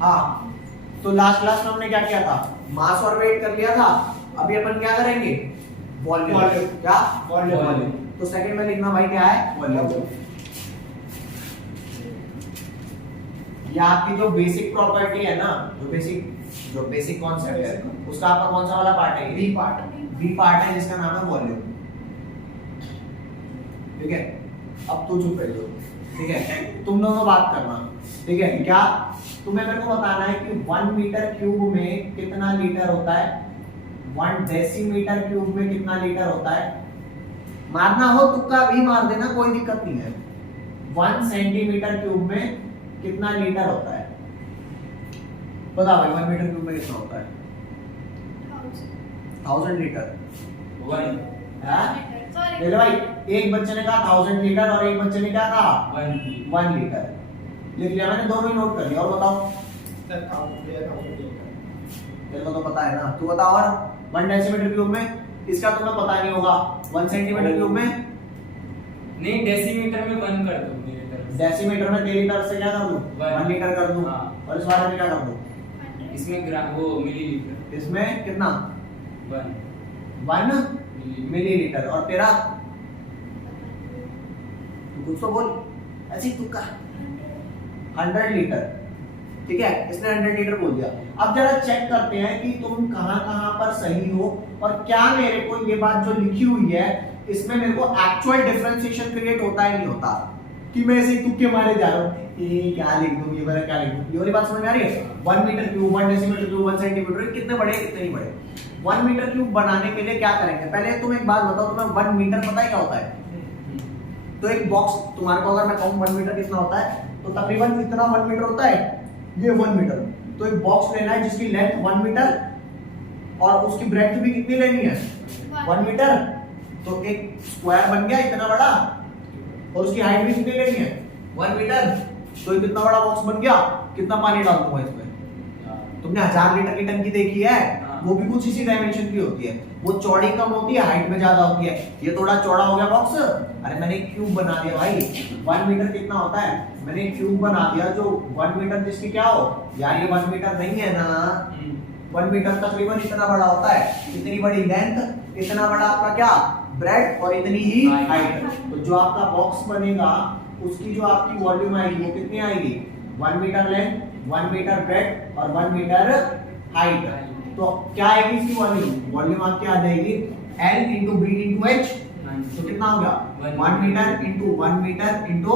हाँ, तो last class में हमने क्या किया था, मास और वेट कर लिया था। अभी अपन क्या करेंगे, वॉल्यूम। क्या वॉल्यूम। तो सेकंड में लिखना भाई क्या है, वॉल्यूम। ये आपकी जो बेसिक प्रॉपर्टी है ना, जो बेसिक कॉन्सेप्ट है, उसका आपका कौन सा वाला पार्ट है, बी पार्ट है, जिसका नाम है वॉल्यूम। ठीक है, अब तू चुप रहो, ठीक है, तुम दोनों बात करना, ठीक है। क्या तुम्हें मेरे को बताना है कि 1 मीटर क्यूब में कितना लीटर होता है, 1 डेसीमीटर क्यूब में कितना लीटर होता है। मारना हो तुक्का भी मार देना, कोई दिक्कत नहीं है। 1 सेंटीमीटर क्यूब में कितना लीटर होता है, बता भाई। 1 मीटर क्यूब में कितना होता है, 1000 लीटर। ले भाई, एक बच्चे ने कहा 1000 लीटर और एक बच्चे ने क्या कहा 1 लीटर। लिख लिया मैंने, दोनों ही नोट कर लिया। और बताओ, तेरे को तो पता है ना, तू बता। और 1 डेसीमीटर क्यूब में, इसका तुम्हें पता नहीं होगा। 1 सेंटीमीटर क्यूब में नहीं, डेसीमीटर में 1 कर दो मेरे तरफ से। डेसीमीटर में तेरी तरफ से क्या कर दूं, 1 लीटर कर दूं। और इस वाले में क्या कर दूं, इसमें ग्राम वो मिलीलीटर, इसमें कितना 1 मिलीलीटर। और तेरा कुछ तो बोल, ऐसे ही तुक्का 100 लीटर। ठीक है, इसने 100 लीटर बोल दिया। अब जरा चेक करते हैं कि तुम कहां कहां पर सही हो, और क्या मेरे को ये बात जो लिखी हुई है इसमें मेरे को एक्चुअल डिफरेंशिएशन क्रिएट होता है नहीं होता, कि मैं ऐसे तुक्के मारे जा रहा हूं, ये क्या लिख दूं, ये वाला क्या लिख दूं। ये वाली बात समझ में आ रही है। 1 metre cube, 1 decimetre cube, 1 centimetre, कितने बड़े कितने नहीं बड़े। 1 मीटर क्यूब बनाने के लिए क्या करेंगे, पहले तुम एक बात बताओ, तुम्हें 1 मीटर पता है क्या होता है। तो एक बॉक्स तुम्हारे को अगर मैं कहूं 1 मीटर कितना होता है, तो तकरीबन इतना 1 मीटर होता है, ये 1 मीटर। तो एक बॉक्स लेना है जिसकी लेंथ 1 मीटर और उसकी ब्रेड्थ भी कितनी लेनी है 1 मीटर। तो एक स्क्वायर बन गया इतना बड़ा, और उसकी हाइट भी कितनी लेनी है 1 मीटर। तो कितना बड़ा बॉक्स बन गया। कितना पानी डाल दूंगा इसमें, तुमने 1000 लीटर की टंकी देखी है, वो भी कुछ इसी डायमेंशन की होती है। वो चौड़ी कम होती है, हाइट में ज्यादा होती है। ये थोड़ा चौड़ा हो गया बॉक्स। अरे मैंने एक क्यूब बना दिया भाई। 1 मीटर कितना होता है, मैंने एक क्यूब बना दिया जो 1 मीटर जिसकी क्या हो, यार ये 1 मीटर नहीं है ना। 1 मीटर तकरीबन इतना बड़ा होता है, इतनी बड़ी लेंथ, इतना बड़ा आपका क्या ब्रेड, और इतनी ही हाइट। तो जो आपका बॉक्स बनेगा उसकी जो आपकी वॉल्यूम आएगी वो कितनी आएगी, 1 मीटर लेंथ, 1 मीटर ब्रेड और 1 मीटर हाइट। तो क्या आएगी इसकी वॉल्यूम, वॉल्यूम आपकी आ जाएगी L into b into h. तो कितना हो गया 1 metre into 1 metre into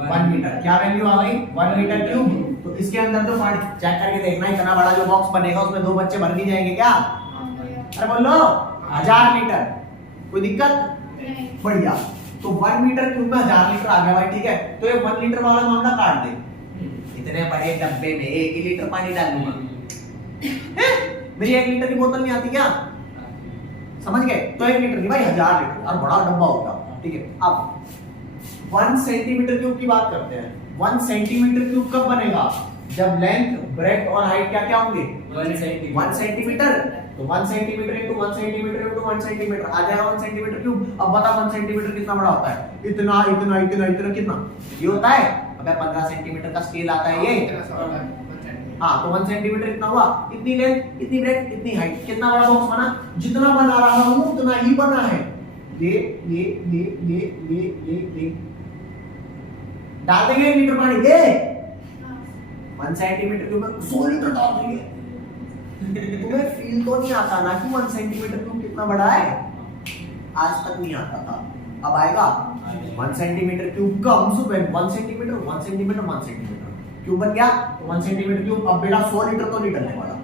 1 metre. क्या वैल्यू आ गई 1 मीटर क्यूब। तो इसके अंदर तो पानी चेक करके देखना, इतना बड़ा जो बॉक्स बनेगा उसमें 2 बच्चे भर नहीं जाएंगे क्या। अरे बोलो 1000 लीटर, कोई दिक्कत, बढ़िया। तो 1 मीटर क्यूब में 1000 लीटर आ गया भाई। ठीक है, तो ये 1 लीटर वाला मामला काट दे। इतने बड़े डब्बे में 1 लीटर पानी डालूंगा, मेरी 1 लीटर की बोतल नहीं आती क्या, समझ गए। तो 1 लीटर की भाई 1000 लीटर, और बड़ा डब्बा होगा। ठीक है, अब 1 सेंटीमीटर क्यूब की बात करते हैं। 1 सेंटीमीटर क्यूब कब बनेगा, जब लेंथ ब्रेड्थ और हाइट क्या क्या होंगे 1 सेंटीमीटर। तो 1 centimetre into 1 centimetre into 1 centimetre आ जाएगा 1 सेंटीमीटर क्यूब। अब बता 1 सेंटीमीटर कितना बड़ा होता है, इतना इतना इतना इतना कितना ये होता है। अबे 15 सेंटीमीटर का स्केल आता है ये। हाँ, तो 1 सेंटीमीटर इतना हुआ, इतनी लेंथ, इतनी ब्रेड्थ, इतनी हाइट। कितना बड़ा बॉक्स बना, जितना बना रहा हूं उतना ही बना है। ये डाल देंगे 1 लीटर पानी, ये 1 सेंटीमीटर क्यूब में 100 लीटर डाल देंगे। तुम्हें फील तो नहीं आता ना कि 1 सेंटीमीटर क्यूब कितना बड़ा है, आज तक नहीं आता था, अब आएगा। 1 सेंटीमीटर क्यूब का 1 सेंटीमीटर 1 सेंटीमीटर 1 सेंटीमीटर क्यूब बन गया 1 सेंटीमीटर क्यूब। अब बेटा 100 लीटर तो नहीं डलने वाला,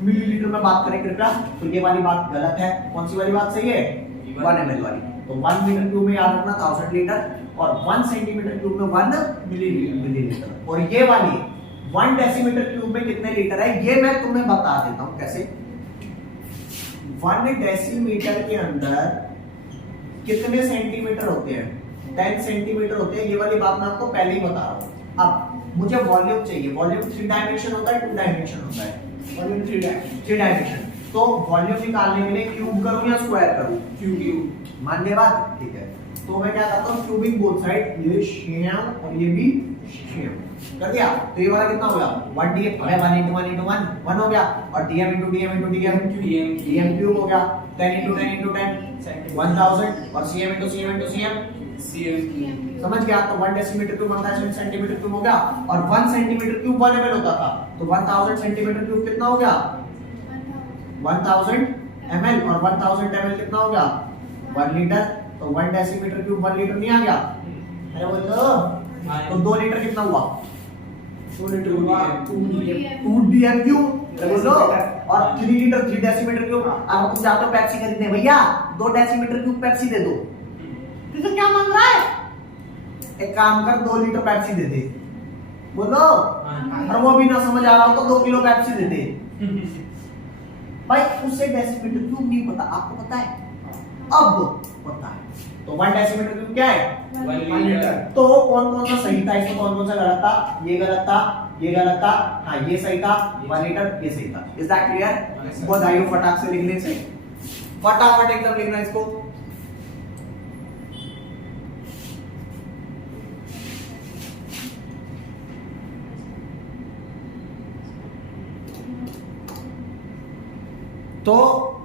मिलीलीटर में बात करें कृपया। तो ये वाली बात गलत है, कौन सी वाली बात सही है 1 ml वाली। तो 1 मीटर क्यूब में याद रखना 1000 लीटर, और 1 सेंटीमीटर क्यूब में 1 मिलीलीटर। और ये वाली 1 डेसीमीटर क्यूब में कितने लीटर है, ये मैं तुम्हें बता देता हूं कैसे। 1 डेसीमीटर के अंदर कितने सेंटीमीटर होते हैं, 10 सेंटीमीटर होते हैं। ये वाली बात मैं आपको पहले ही बता रहा हूं। अब मुझे वॉल्यूम चाहिए, वॉल्यूम 3 डायमेंशन होता है 2 डायमेंशन होता है, वॉल्यूम 3 डायमेंशन। तो वॉल्यूम निकालने के लिए क्यूब करूं या स्क्वायर करूं, क्यूब। मान लिया बात, ठीक है। तो मैं क्या करता हूं, क्यूबिंग बोथ साइड, ये शेम और ये भी शेम। कर दिया। तो ये वाला कितना हो गया 1 dm, अबे 1 into 1 into 1 1 हो गया, और dm into dm into dm dm cube हो गया, 10 into 10 into 10 1000, और cm into cm into cm cm समझ गया। तो 1 डेसीमीटर क्यूब 1000 सेंटीमीटर क्यूब हो गया, और 1 सेंटीमीटर क्यूब 1 ml होता था, तो 1000 सेंटीमीटर क्यूब कितना हो गया 1000 ml, और 1000 ml कितना हो गया 1 लीटर। तो 1 डेसीमीटर क्यूब 1 लीटर नहीं आ गया, अरे बोलो। तो 2 लीटर कितना हुआ 2 लीटर हुआ 2 dm क्यूब, अरे बोलो। और 3 लीटर 3 डेसीमीटर क्यूब। अब तुम जाते हो पेप्सी खरीदने, भैया 2 डेसीमीटर क्यूब पेप्सी दे दो, तुझे क्या मांग रहा है, एक काम कर 2 लीटर पेप्सी दे दे, बोलो। और वो भी ना समझ आ रहा हो तो 2 किलो पेप्सी दे दे। भाई उससे डेसीमीटर क्यूब नहीं पता, आपको पता है, अब पता है। तो 1 डेसीमीटर क्यूब क्या है 1 लीटर। तो कौन कौन सा सही था, इसमें कौन कौन सा गलत था, ये गलत था, ये गलत था, हाँ ये सही था, 1 लीटर ये सही था। Is that clear? बधाई हो, फटाक से लिखने से, फटाफट एकदम लिखना इसको। तो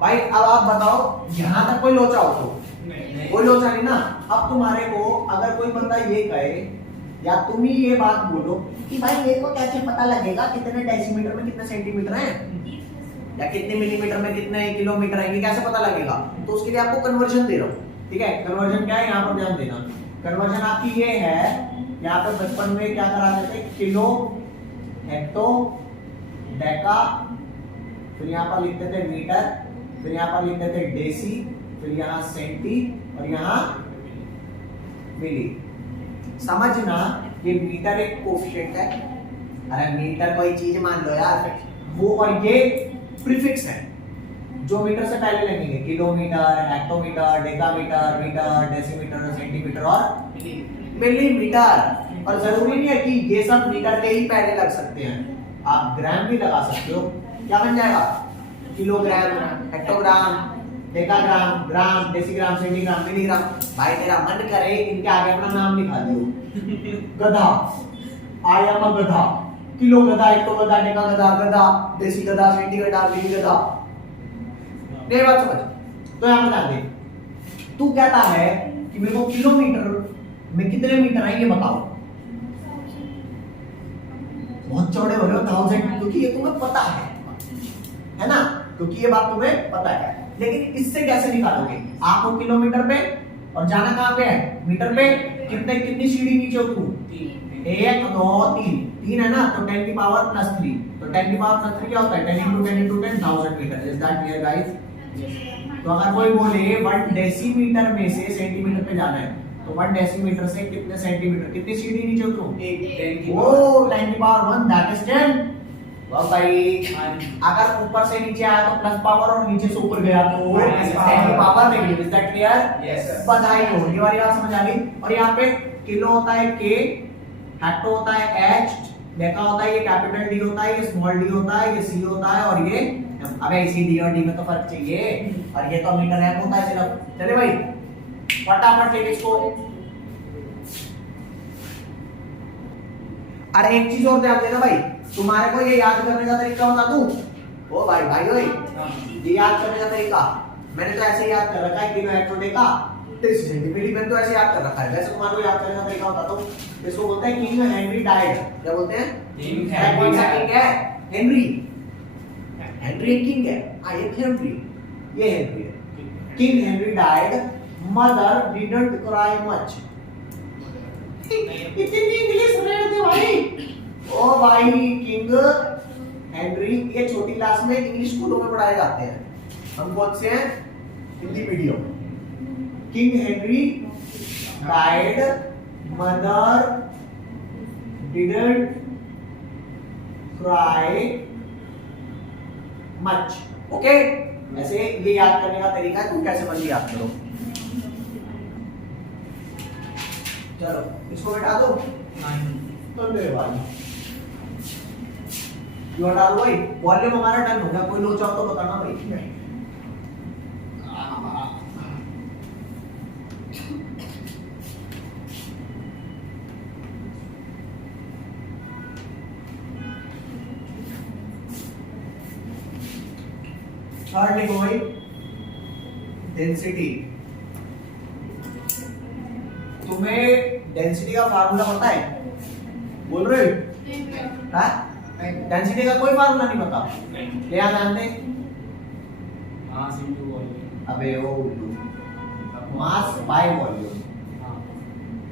भाई अब आप बताओ, यहां तक कोई लोचा हो तो कोई लोचा नहीं ना। अब तुम्हारे को अगर कोई बंदा ये कहे, या तुम ही ये बात बोलो कि भाई मेरे को कैसे पता लगेगा कितने डेसीमीटर में कितने सेंटीमीटर है, या कितने मिलीमीटर में कितने किलोमीटर है, ये कैसे पता लगेगा। तो उसके लिए आपको कन्वर्जन दे रहा हूँ, ठीक है। कन्वर्जन क्या है, यहाँ पर ध्यान देना। कन्वर्जन आपकी ये है, यहाँ पे बचपन में क्या कराते थे, किलो, हेक्टो, डेका, फिर यहाँ पर लिखते थे मीटर, फिर यहाँ पर लिखते थे डेसी, फिर यहाँ सेंटी, और यहाँ मिली। समझना, ये मीटर एक कोफिशिएंट है, अरे मीटर कोई चीज मान लो यार वो, और ये प्रीफिक्स है जो मीटर से पहले लगेंगे, kilometre, hectometre, decametre, metre, decimetre, centimetre और मिलीमीटर। और जरूरी नहीं है कि ये सब मीटर के ही पहले लग सकते हैं, आप ग्राम भी लगा सकते हो। क्या बन जाएगा, किलोग्राम, हेक्टोग्राम, डेकाग्राम, ग्राम, डेसीग्राम, सेंटीग्राम, मिलीग्राम। भाई तेरा मन करे इनके आगे अपना नाम लिखा दो, गधा, आई एम अ गधा, किलो गधा, हेक्टो गधा, डेका गधा, गधा, डेसी गधा, सेंटी गधा, मिली गधा। ये बात समझ। तो यहाँ बता दे, तू कहता है कि मेरे को किलोमीटर में कितने मीटर है ये बताओ, बहुत चौड़े हो रहे हो 1000, क्योंकि ये तुम्हें पता है ना, क्योंकि ये बात तुम्हें पता है। लेकिन इससे कैसे निकालोगे, आपको किलोमीटर पे और जाना कहां पे है, मीटर पे। कितनी सीढ़ी नीचे उतरू, 1 2 3 है ना, तो 10 की पावर +3, तो 10 की पावर +3 क्या होता है, 10 into 10 into 10 1000 metre. Is that clear guys? तो अगर कोई बोले 1 डेसीमीटर में से सेंटीमीटर पे जाना है, तो 1 डेसीमीटर से कितने सेंटीमीटर, कितनी सीढ़ी नीचे उतरू, 10 ओ 10 की पावर 1, दैट इज 10। वाह भाई, अगर ऊपर से नीचे आया तो प्लस पावर, और नीचे से ऊपर गया तो 10 की power negative. Is that clear? Yes sir. बधाई हो, ये वाली बात समझ आ गई। और यहाँ पे किलो होता है K, हेक्टो होता है H, डेका होता है ये कैपिटल D होता है, ये स्मॉल d होता है, ये C होता है, और ये अबे इसी D और D में तो फर्क चाहिए, और ये तो मीटर M होता है सिर्फ। चले भाई फटाफट लिख इसको। अरे एक चीज और ध्यान देना भाई, तुम्हारे को ये याद करने का तरीका बता दूं। ओ भाई भाई ओए, ये याद करने का तरीका मैंने तो ऐसे याद कर रखा है, किलो हेक्टो डेका 30 सेंटीमीटर, मैंने तो ऐसे याद कर रखा है। वैसे तुम्हारे को याद करने का तरीका बताता हूं। इसको बोलते हैं किंग हेनरी डाइड। क्या बोलते हैं, किंग कौन सा किंग है, हेनरी। हेनरी किंग है, हाँ ये हेनरी, ये हेनरी है। King Henry died, mother didn't cry much. इतनी इंग्लिश रेड थे भाई। ओ भाई किंग हेनरी, ये छोटी क्लास में इंग्लिश स्कूलों में पढ़ाए जाते हैं, हम कौन से हैं, Hindi medium. King Henry died, mother didn't cry much. Okay, ऐसे ये याद करने का तरीका है, तुम कैसे मर्जी याद करो। चलो इसको हटा दो, तो ले भाई ये हटा दो भाई। वॉल्यूम हमारा डन हो गया, कोई लोचा हो तो बताना भाई। थर्ड लिखो भाई, डेंसिटी। तुम्हें डेंसिटी का फार्मूला पता है? बोल रहे हो? डेंसिटी का कोई फार्मूला नहीं पता? क्या जानते? Mass into volume. अबे ओ मास बाय वॉल्यूम।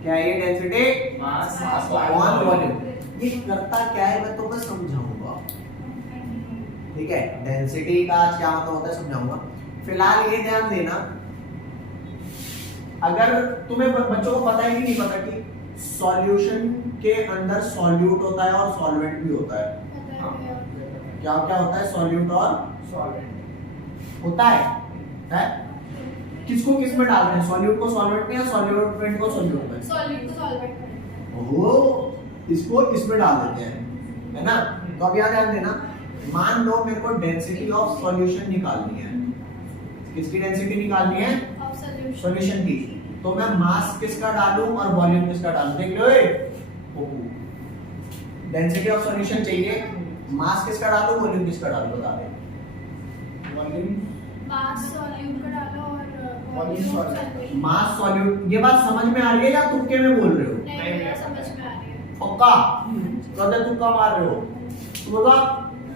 क्या है ये डेंसिटी? Mass on volume. ये करता क्या है मैं तुम्हें समझाऊंगा, ठीक है? डेंसिटी का क्या मतलब होता है समझाऊंगा। फिलहाल ये ध्यान देना, अगर तुम्हें बच्चों को पता है कि नहीं पता कि सॉल्यूशन के अंदर सॉल्यूट होता है और सॉल्वेंट भी होता है। क्या क्या होता है? सॉल्यूट और सॉल्वेंट होता है? किसको किस में डालते हैं? सॉल्यूट को सॉल्वेंट में या सॉल्वेंट को सॉल्यूट में? सॉल्यूट को सॉल्वेंट में। ओहो, इसको इसमें डाल देते हैं, है ना? तो अब याद देना, मान लो मेरे को डेंसिटी ऑफ सॉल्यूशन निकालनी है। किसकी डेंसिटी निकालनी है? Of solution. सॉल्यूशन की। तो मैं मास किसका डालूं और वॉल्यूम किसका डालूं? देख लो डेंसिटी ऑफ सॉल्यूशन चाहिए, मास किसका डालूं वॉल्यूम किसका डालूं? बता दे। वॉल्यूम मास सॉल्यूट का डालो और वॉल्यूम सॉल्वेंट। मास सॉल्यूट। ये बात समझ में आ रही है या तुक्के में बोल रहे हो? नहीं मेरा समझ में आ रही है। पक्का? कदे तुक्का मार रहे हो? तुम बता।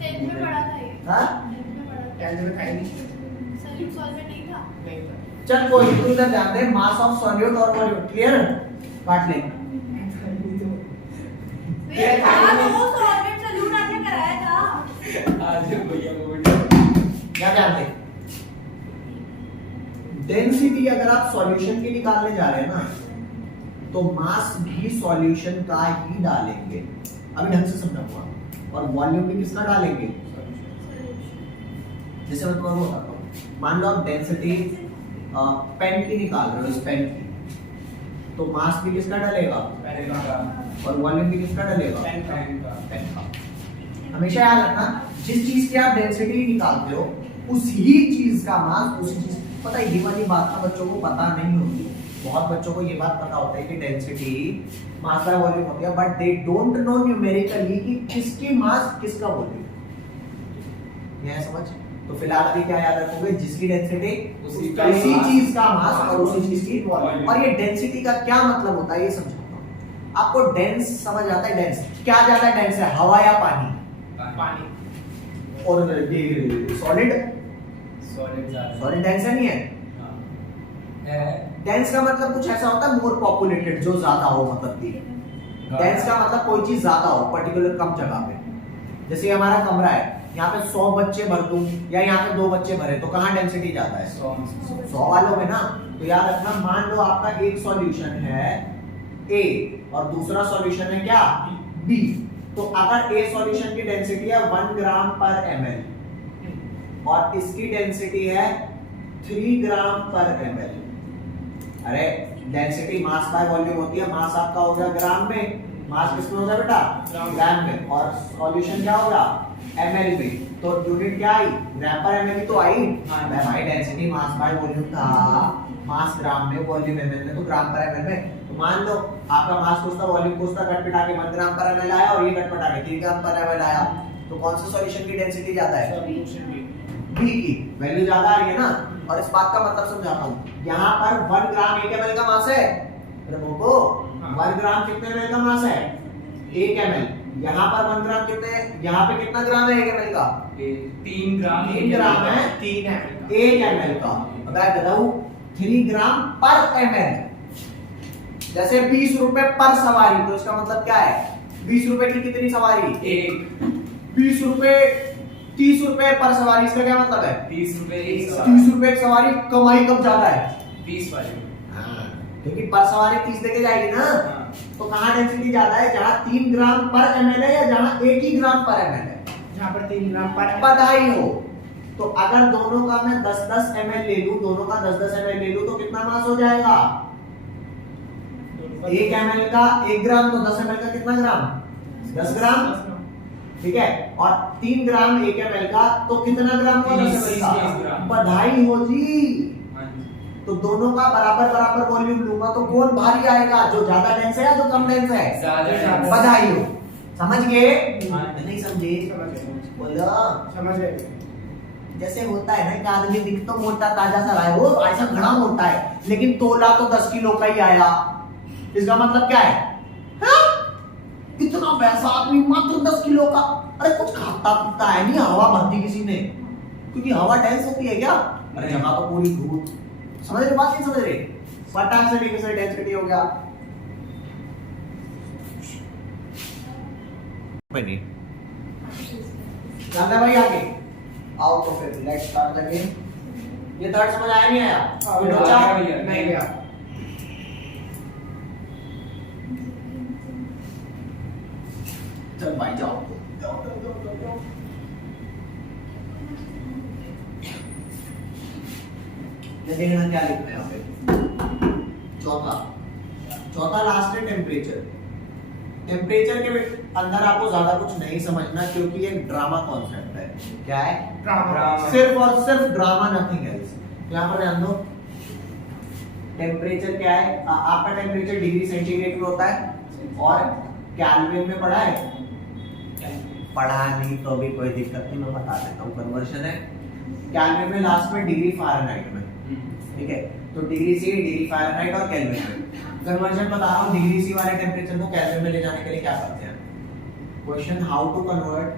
10th में पढ़ा था ये। हां 10th में पढ़ा था। 10th में था ही नहीं। सॉल्यूट सॉल्वेंट नहीं था। नहीं था। चल कोई तू इधर ध्यान दे, मास ऑफ सॉल्यूट और वॉल्यूम क्लियर? काट ले। वे था तो वो सॉल्वेंट सॉल्यूट आपने कराया था। आज भैया को क्या जानते? डेंसिटी अगर आप सॉल्यूशन की निकालने जा रहे हैं ना, तो मास भी सॉल्यूशन का ही डालेंगे। अभी ढंग से समझाऊंगा। और वॉल्यूम भी किसका डालेंगे? जैसे मैं तुम्हें बताता हूँ, मान लो आप डेंसिटी पेन की निकाल रहे हो, इस पेन की, तो मास भी किसका डलेगा और वॉल्यूम भी किसका डलेगा? पेन का। हमेशा याद रखना, जिस चीज की आप डेंसिटी निकालते हो उसी चीज का मास उसी चीज। पता है ये वाली बात ना बच्चों को पता नहीं होती। बहुत बच्चों को ये बात पता होता है कि डेंसिटी मास बाय वॉल्यूम होती है, but they don't know numerically कि किसकी मास किसका वॉल्यूम। ये समझ? तो फिलहाल अभी क्या याद रखोगे? जिसकी डेंसिटी उसी चीज का मास और उसी चीज की वॉल्यूम। और ये डेंसिटी का क्या मतलब होता है ये समझाता हूँ आपको। डेंस समझ आता है? डेंस क्या ज्यादा डेंस है, हवा या पानी? पानी। और ये सॉलिड सॉलिड डेंस नहीं है। डेंस का मतलब कुछ ऐसा होता है मोर पॉपुलेटेड, जो ज्यादा हो, मतलब कि डेंस का मतलब कोई चीज ज्यादा हो पर्टिकुलर कम जगह पे। जैसे हमारा कमरा है, यहाँ पे 100 बच्चे भर दूं या यहाँ पे 2 बच्चे भरे तो कहाँ डेंसिटी ज्यादा है? 100 वालों में ना। तो याद रखना, मान लो आपका एक सॉल्यूशन है A और दूसरा सॉल्यूशन है क्या? B। तो अगर A सॉल्यूशन की डेंसिटी है 1 ग्राम पर ml और इसकी डेंसिटी है 3 ग्राम पर ml। अरे डेंसिटी मास बाय वॉल्यूम होती है। मास आपका होगा ग्राम में, मास किसमें होगा बेटा? ग्राम में। और सॉल्यूशन क्या होगा? ml में। तो यूनिट क्या आई? ग्राम पर ml तो आई। भाई डेंसिटी मास बाय वॉल्यूम था, मास ग्राम में, वॉल्यूम ml में, तो ग्राम पर ml में। तो मान लो आपका मास कुछ था, वॉल्यूम कुछ था, कट पिटा के 1 ग्राम पर ml आया और ये कट पिटा के 3 ग्राम पर ml आया। तो कौन से सॉल्यूशन की डेंसिटी ज्यादा है? B की वैल्यू ज्यादा आ रही है ना। और इस बात का मतलब समझाता हूँ, यहाँ पर 1 ग्राम 1 ml का मास है। अरे बोको 1 ग्राम कितने ml का मास है? 1 ml। यहाँ पर 1 ग्राम कितने, यहाँ पे कितना ग्राम है 1 ml का? 3 ग्राम 3 ग्राम है 1 ml का। अब मैं बताऊँ 3 ग्राम पर ml। जैसे 20 रुपए पर सवारी, तो इसका मतलब क्या है? 20 रुपए की कितनी सवारी? 1। 20 रुपए 30 रुपए पर सवारी, इसका क्या मतलब है? 30 रुपए 30 रुपए एक सवारी। कमाई कब ज्यादा है? 30 वाली। क्योंकि पर सवारी 30 देके जाएगी ना। तो कहाँ डेंसिटी ज्यादा है? जहाँ 3 ग्राम पर ml है या जहाँ 1 ही ग्राम पर ml है? जहाँ पर 3 ग्राम पर बधाई हो। तो अगर दोनों का मैं 10-10 ml ले लूं, दोनों का 10-10 ml ले लूं, तो कितना मास हो जाएगा? 1 ml का 1 ग्राम, तो 10 ml का कितना ग्राम? 10 ग्राम। ठीक है। और 3 ग्राम 1 ml का, तो कितना ग्राम हुआ? 10 ml का। बधाई हो जी। तो दोनों का बराबर बराबर वॉल्यूम लूंगा तो कौन भारी आएगा? जो ज्यादा डेंस है या जो कम डेंस है? बधाई हो। समझ गए? नहीं समझे? बोलो। समझ गए। जैसे होता है ना कि आदमी दिख तो मोटा ताजा सा रहा है, वो ऐसा घना मोटा है, लेकिन तोला तो 10 किलो का ही आया। इसका मतलब क्या है? हाँ? इतना पैसा आदमी मात्र 10 किलो का, अरे कुछ खाता पीता है नहीं, हवा भर दी किसी ने, क्योंकि हवा डेंस होती है क्या? अरे जगह तो पूरी धूल। समझ रहे बात? नहीं समझ रहे? फटाक से लेके से डेंसिटी हो गया। बनी जानना भाई आगे आओ तो फिर लेट्स स्टार्ट द गेम। ये थर्ड समझ आया नहीं आया? कोई लोचा? नहीं गया। चल भाई जाओ जाओ जाओ जाओ जाओ, जाओ। ये देखना क्या लिखना है यहाँ पे। चौथा लास्ट है टेम्परेचर। टेम्परेचर के अंदर आपको ज्यादा कुछ नहीं समझना, क्योंकि ये ड्रामा कॉन्सेप्ट है। क्या है? ड्रामा। सिर्फ और सिर्फ ड्रामा, नथिंग एल्स। यहाँ पर ध्यान दो, टेम्परेचर क्या है? आपका टेम्परेचर डिग्री सेंटीग्रेड में होता है और केल्विन में पढ़ा है? पढ़ा नहीं तो भी कोई दिक्कत नहीं, मैं बता देता हूँ। कन्वर्शन है केल्विन में, लास्ट में डिग्री फ़ारेनहाइट में, ठीक है? तो डिग्री सी, डिग्री फ़ारेनहाइट और केल्विन में कन्वर्जन बता रहा हूँ। डिग्री सी वाले टेम्परेचर को केल्विन में ले जाने के लिए क्या करते हैं? Question, how to convert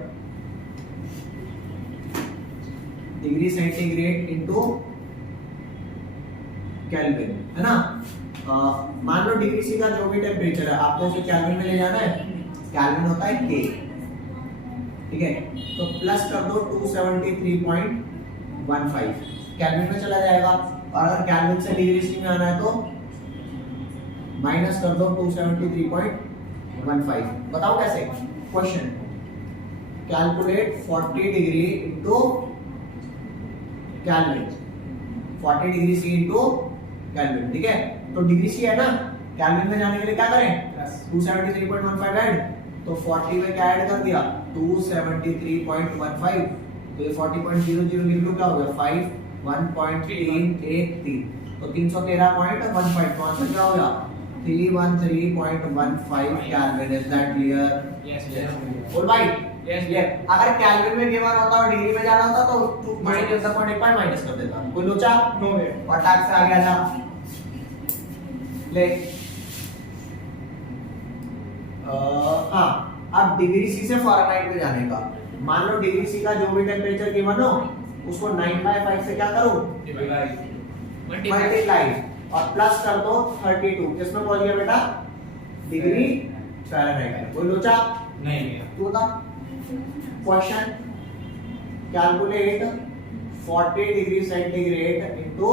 degree centigrade into kelvin, है ना? मान लो डिग्री सी का जो भी टेम्परेचर है आपको उसे केल्विन में ले जाना है। केल्विन होता है K, ठीक है? तो प्लस कर दो 273.15, केल्विन में चला जाएगा। और अगर केल्विन से डिग्री सी में आना है तो माइनस कर दो 273.15। बताओ कैसे? Question, calculate 40 degree into kelvin, 40 degree C into kelvin, ठीक है? तो डिग्री सी है ना, केल्विन में जाने के लिए क्या करें? 273.15 ऐड, तो 40 में क्या ऐड कर दिया? 273.15, तो ये 40.00 लिख लो, क्या हो गया? 5 1.383, तो 313.15, तो आंसर क्या हो गया? 313.15 kelvin. Is that clear? Yes बोल भाई। यस ये अगर केल्विन में गिवन होता और डिग्री में जाना होता तो माइनस 1 पॉइंट माइनस कर देता। कोई लोचा? नो वे। फटाक से आ गया जा ले। हाँ, अब डिग्री सी से फ़ारेनहाइट में जाने का, मान लो डिग्री सी का जो भी टेम्परेचर गिवन हो उसको 9/5 से क्या करो? मल्टीप्लाई और प्लस कर दो 32। किसमें पहुंच गया बेटा? Degree Fahrenheit. कोई लोचा? नहीं गया। तू बता। Question, calculate 40 degree centigrade into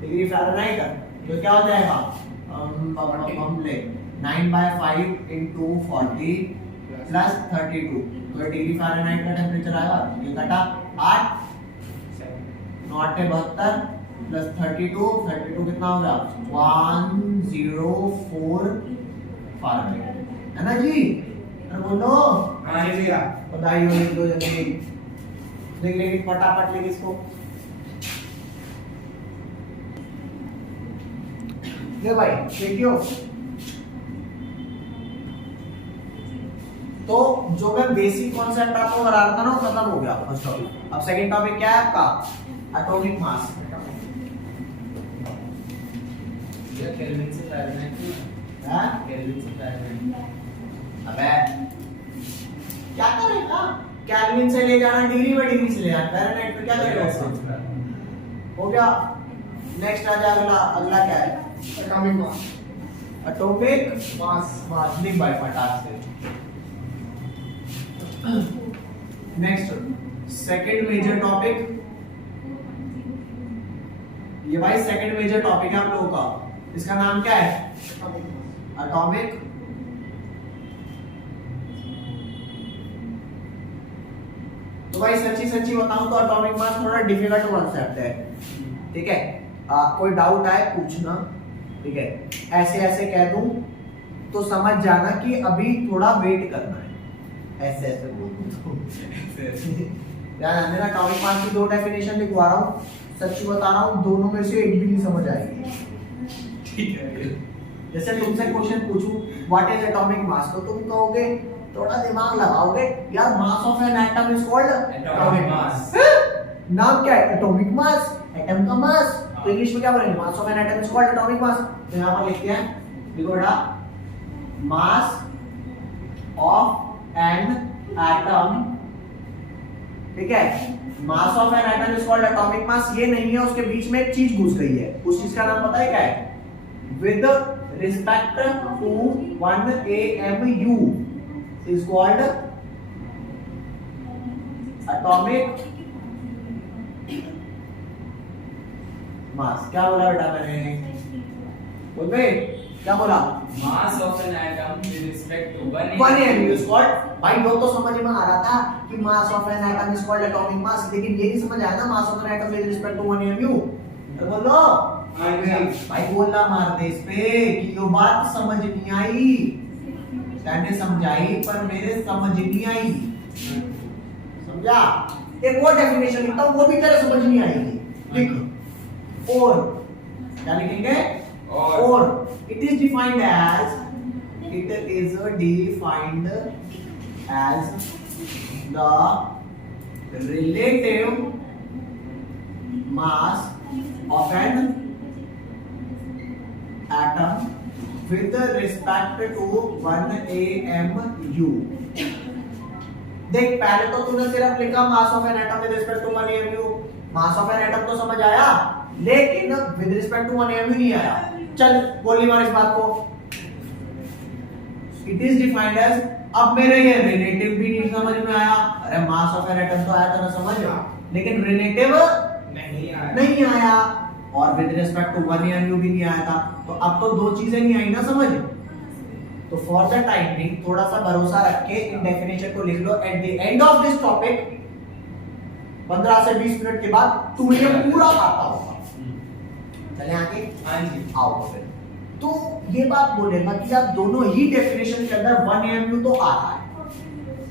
degree Fahrenheit, तो क्या हो जाएगा? हम ले 9/5 इनटू 40 प्लस 32, तो डिग्री फ़ारेनहाइट का टेम्परेचर आएगा। ये कटा 8 9 72 प्लस 32 कितना हो गया? 104 फ़ारेनहाइट, है ना जी? अरे बोलो। हाँ जी भैया। बधाई हो, लिख दो जल्दी, लिख फटाफट लिख इसको। ले भाई देखियो, तो जो मैं बेसिक कॉन्सेप्ट आपको करा रहा था ना वो खत्म हो गया फर्स्ट टॉपिक। अब सेकंड टॉपिक क्या है आपका? Atomic mass. ये केल्विन से फ़ारेनहाइट है। हां, केल्विन से फ़ारेनहाइट। अबे क्या करेगा? केल्विन से ले जाना डिग्री में, डिग्री से ले जाना फ़ारेनहाइट में, क्या करेगा उसको? हो गया। नेक्स्ट आ जाए अगला। अगला क्या है? Atomic mass. Atomic mass. मास लिख भाई फटाक से। नेक्स्ट सेकंड मेजर टॉपिक, ये भाई सेकंड मेजर टॉपिक है आप लोगों का। इसका नाम क्या है? एटॉमिक तो भाई सच्ची बताऊं तो एटॉमिक मास थोड़ा डिफिकल्ट कॉन्सेप्ट है, ठीक है? कोई डाउट आए पूछना, ठीक है? ऐसे कह दूं तो समझ जाना कि अभी थोड़ा वेट करना है। ऐसे बोल दूं तो ऐसे ध्यान देना। एटॉमिक मास की 2 डेफिनेशन लिखवा रहा हूँ, सच्ची बता रहा हूँ, दोनों में से एक भी नहीं समझ आएगी, ठीक है? जैसे तुमसे क्वेश्चन पूछूं व्हाट इज एटॉमिक मास, तो तुम कहोगे थोड़ा दिमाग लगाओगे यार, मास of an atom is called atomic मास। नाम क्या है? एटॉमिक मास, एटम का मास। तो इंग्लिश में क्या बोलेंगे? मास of an atom is called atomic मास। तो यहां पर लिखते हैं, देखो बेटा, मास ऑफ एन एटम, ठीक है, मास of an atom is called atomic मास। ये नहीं है, उसके बीच में एक चीज घुस गई है, उस चीज का नाम पता है क्या है? With respect to 1 AMU is called atomic mass। क्या बोला बेटा मैंने? बोल बे, क्या बोला? Mass of an atom with respect to 1 AMU is called। भाई वो तो समझ में आ रहा था कि mass of an atom is called atomic mass, लेकिन ये नहीं समझ आया ना mass of an atom with respect to 1 AMU। तो बोलो भाई, बोलना मार दे इस पे कि यो बात समझ नहीं आई, मैंने समझाई पर मेरे समझ नहीं आई, समझा? एक और डेफिनेशन लिखता हूं, वो भी तेरे समझ नहीं आएगी। लिख, और क्या लिखेंगे? और it is defined as the relative mass of an atom with respect to 1 AMU। देख, पहले तो तूने सिर्फ लिखा mass of an atom with respect to 1 AMU। Mass of an atom तो समझ आया, लेकिन विद रिस्पेक्ट टू 1 AMU नहीं आया। चल गोली मार इस बात को। इट इज डिफाइंड एज, अब मेरे ये रिलेटिव भी नहीं समझ में आया। अरे मास ऑफ एन एटम तो आया था ना समझ, लेकिन रिलेटिव नहीं आया, और विद रिस्पेक्ट टू 1 AMU भी नहीं आया था। तो अब तो दो चीजें नहीं आई ना समझ। तो फॉर द टाइमिंग थोड़ा सा भरोसा रख के इन डेफिनेशन को लिख लो। At the end of this topic 15 से 20 मिनट के बाद तुम्हें ये पूरा आता होगा। चले आगे? हाँ जी। आओ फिर। तो ये बात बोलेगा कि आप दोनों ही डेफिनेशन के अंदर 1 AMU तो आ रहा है,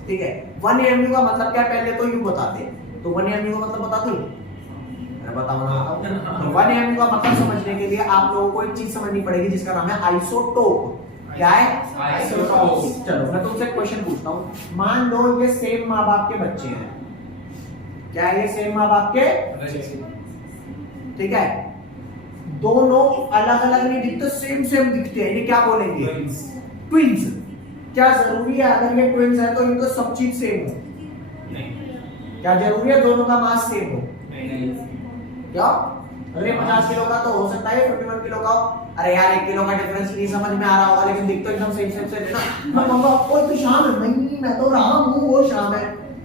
ठीक है। 1 AMU का मतलब क्या, पहले तो यू बताते। तो 1 AMU का मतलब बता दूं? बताओ ना। तो 1 AMU का मतलब समझने के लिए आप लोगों को एक चीज समझनी पड़ेगी जिसका नाम है आइसोटोप। क्या है? आइसोटोप। चलो मैं तुमसे एक क्वेश्चन पूछता हूँ। मान लो ये सेम माँ बाप के बच्चे हैं। क्या है? ये सेम माँ बाप के, ठीक है, दोनों अलग अलग नहीं दिखते, सेम सेम दिखते हैं, ये क्या बोलेंगे? ट्विंस। क्या जरूरी है अगर ये ट्विंस है तो इनको सब चीज सेम हो? नहीं। क्या जरूरी है दोनों का मास सेम हो? नहीं। क्या? अरे 50 किलो का तो हो सकता है, 51 किलो का। अरे यार 1 किलो का डिफरेंस नहीं समझ में आ रहा होगा, लेकिन दिख तो एकदम सेम सेम से है ना। मम्मा ओए तू शाम है? नहीं मैं तो राम हूँ, वो शाम है।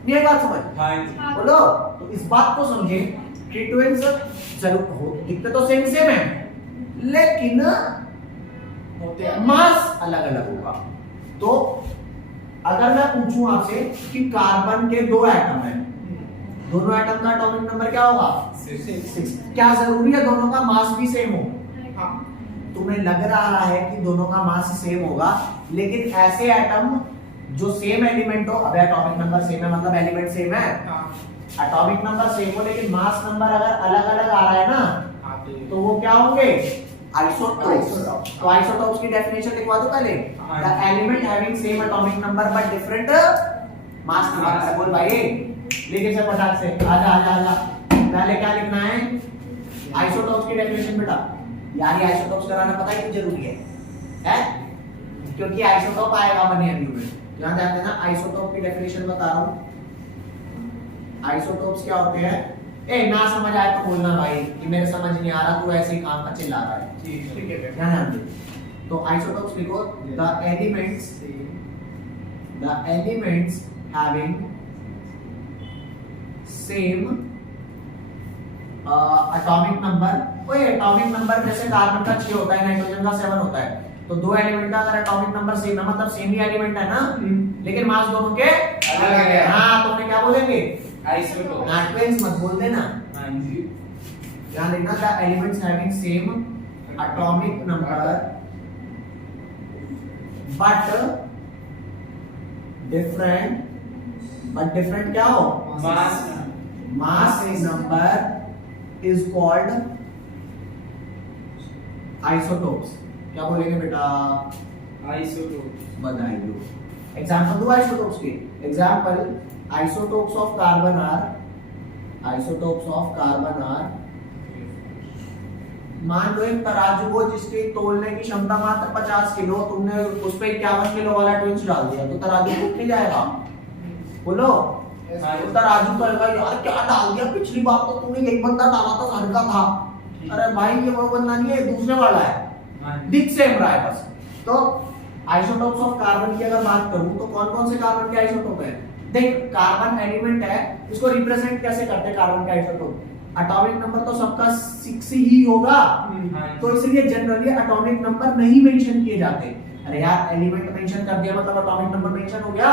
ये बात समझ? हाँ जी। बोलो। तो इस बात को समझे कि ट्विंस जरूर हो, दिखते तो सेम सेम है, लेकिन मास अलग अलग होगा। तो अगर मैं पूछूं आपसे कि कार्बन के 2 एटम हैं, दोनों एटम का एटॉमिक नंबर क्या होगा? 6। क्या जरूरी है दोनों का मास भी सेम हो? तुम्हें लग रहा है कि दोनों का मास सेम होगा, लेकिन ऐसे एटम जो सेम एलिमेंट हो, अब एटॉमिक नंबर सेम है मतलब एलिमेंट सेम है, एटॉमिक नंबर सेम हो लेकिन मास नंबर अगर अलग अलग आ रहा है ना, तो वो क्या होंगे? आइसोटोप्स। तो आइसोटोप्स की डेफिनेशन लिखवा दो पहले। The element having same atomic number but different mass number. बोल भाई, लेके से फटाक से आजा आजा आजा। पहले क्या लिखना है? आइसोटोप्स की डेफिनेशन बेटा। यार ये आइसोटोप्स कराना पता है क्यों जरूरी है? क्योंकि आइसोटोप आएगा 1 AMU में। ध्यान देना, आइसोटोप की डेफिनेशन बता रहा हूं। आइसोटोप्स क्या होते हैं? ए ना समझ आए तो बोलना भाई कि मेरे समझ नहीं आ रहा, तू ऐसे ही काम का चिल्ला रहा है। ठीक है, ध्यान दे। तो आइसोटोप्स लिखो, the elements having same atomic number. ओए एटॉमिक नंबर जैसे कार्बन का 6 होता है, नाइट्रोजन का 7 होता है, तो 2 एलिमेंट का अगर एटॉमिक नंबर सेम है मतलब सेम ही एलिमेंट है ना, लेकिन मास दोनों के अलग है। हाँ, तो उन्हें क्या बोलेंगे? आइसोटोप। ना ट्विंस मत बोल देना। हाँ जी। ध्यान देना, the elements having same atomic number but different क्या हो? Mass number is called isotopes. क्या बोलेंगे बेटा? आइसोटोप। बधाई लो। एग्जांपल दो आइसोटोप्स के। Example isotopes of carbon are मान लो एक तराजू हो जिसकी तोलने की क्षमता मात्र 50 किलो, तुमने उस पे 51 किलो वाला ट्विंच डाल दिया तो तराजू टूट नहीं जाएगा? बोलो। तो तराजू कहेगा यार क्या डाल दिया, पिछली बार तो तूने यही बंदा डाला था, हल्का था। अरे भाई ये वो बंदा नहीं है, दूसरे वाला है, दिख सेम रहा है बस। तो आइसोटोप्स ऑफ कार्बन की अगर बात करूं तो कौन कौन से कार्बन के आइसोटोप है? देख कार्बन एलिमेंट है, इसको रिप्रेजेंट कैसे करते हैं कार्बन के आइसोटोप? एटॉमिक नंबर तो सबका 6 ही होगा, तो इसलिए जनरली एटॉमिक नंबर नहीं मेंशन किए जाते। अरे यार एलिमेंट मेंशन कर दिया मतलब एटॉमिक नंबर मेंशन हो गया।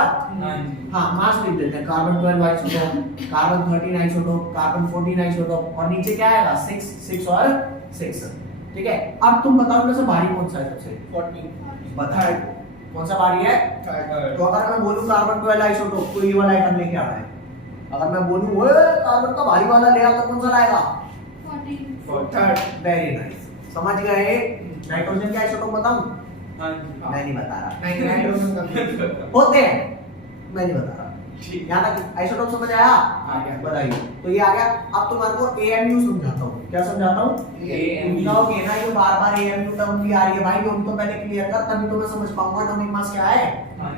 हाँ मास लिख देते हैं, carbon 12 isotope, carbon 13 isotope, carbon 14 isotope, और नीचे क्या आएगा 6 और 6। ठीक है, अब तुम बताओ इनमें से भारी कौन सा है सबसे? 14 बताओ कौन सा भारी है? तो अगर मैं बोलूं कार्बन 12 आइसोटोप तो ये वाला आइटम लेके आ रहा है। अगर मैं बोलूं ओए कार्बन का भारी वाला ले आ तो कौन सा लाएगा? 14। वेरी नाइस, समझ गए। नाइट्रोजन के आइसोटोप बताऊं? हाँ मैं नहीं बता रहा, नाइट्रोजन का होते हैं, मैं नहीं बता रहा। यहाँ तक आइसोटोप समझ आया? आ गया। बताइए। तो ये आ गया। अब तुम्हारे को AMU समझाता हूँ। क्या समझाता हूँ? कहोगे ना ये बार-बार AMU टर्म भी आ रही है भाई, हम तो पहले क्लियर कर तभी तो मैं समझ पाऊंगा एटॉमिक मास क्या है।